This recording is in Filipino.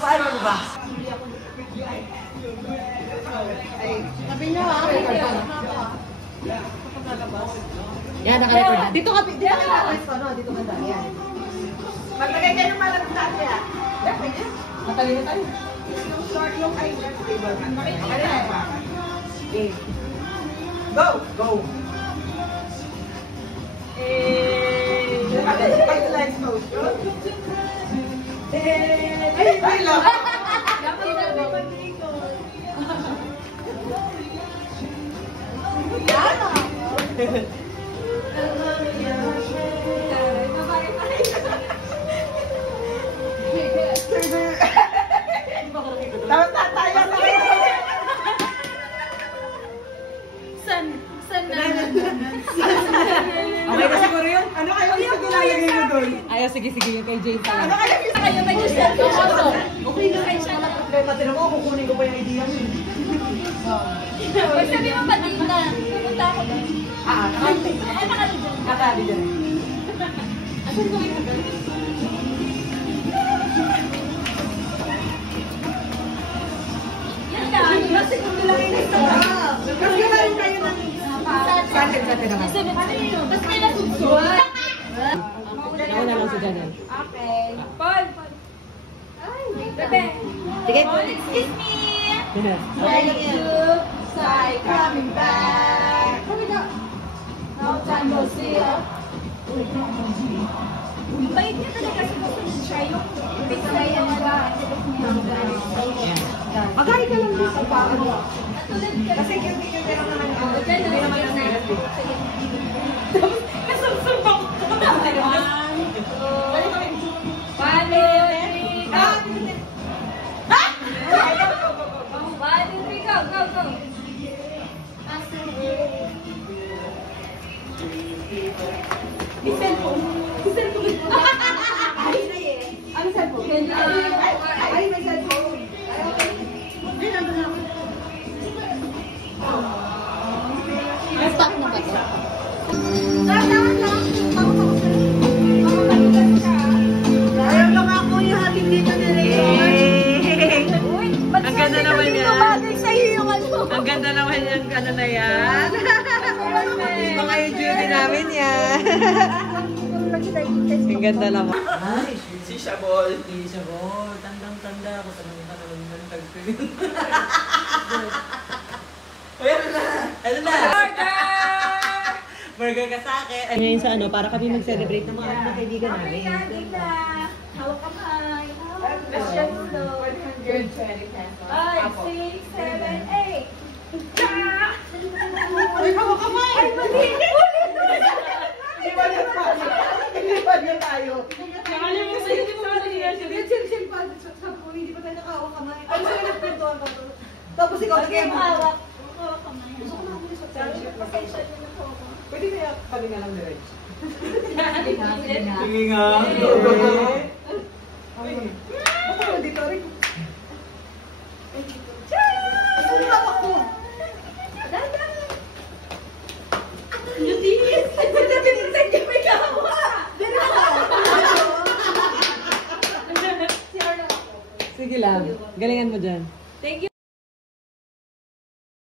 Paano mo ba? Sabi niya ha? Yan, naka-record. Dito ka, dito ka. Dito ka dahil yan. Maglagay kayo ng malamig sa akin ah. Pwede? Matalino tayo. Yung short yung ay table. Okay. Go! Go! Fight the legs motion. Ay, lang! Dapat na tayo! San na? Okay ba siguro yun? Ano kayo yung lalagay mo doon? Ayaw, sige, yung kay Jane sa Ano kayo yung kayo may gusto? Okay na kayo siya na problema. Tinan mo, kukunin ko pa yung idea mo. Pag sabi mo ba din na, pupunta ako doon. Nakali dyan. Asan ko yung hanggang? Yan na, kasi kung nilagay na sa Kasi lang kayo ng... Sate naman. Tapos may nasusuot. Ako na lang si Janel. Okay. Paul. Ay, bebe. Sige. Paul, excuse me. Okay. Sai coming back. No time no see ya. Bait niya talaga kasi gusto niya siya yung pizza yan ba? Magay ka lang dito pa. Katulad ka. Kasi cute lang naman ako. Hindi naman yung negative. Kasabsab ako. One, two, three, go, go, go. May cellphone. May cellphone. Ay, na eh. Ano cellphone? Ay, may cellphone. Ay, nandun na ako. Stop na ba ito? Dahan lang. Ayaw lang ako yung hatid dito ni Ang ganda naman yan. Bagay sa'yo yung ano. Ang ganda naman yan, ano na yan. Mga yung jury namin yan. Ang ganda naman. Si Shabol. Tandang-tanda ako sa mga tanong ng tagpilin. Ano na? Burger ka sa akin. Ngayon sa ano, para kami mag-celebrate ng mga kaibigan namin. Hawak kamay. Let's just do 120 pesos. 5, 6, 7, 8. Ay, hawak kamay! Ay, mali! Iba niya tayo. Hindi pa tayo nakahawak kamay. Ano sa'yo nagpintuan ka to? Tapos ikaw nag-emo. Hawak. Hawak kamay. Gusto ko na ako sa Pasensya niyo na po ako. Pwede na kami nga lang direct. Sige nga. Baka dito rin. Ano hawak mo? Sige lang. Galingan mo dyan. Thank you.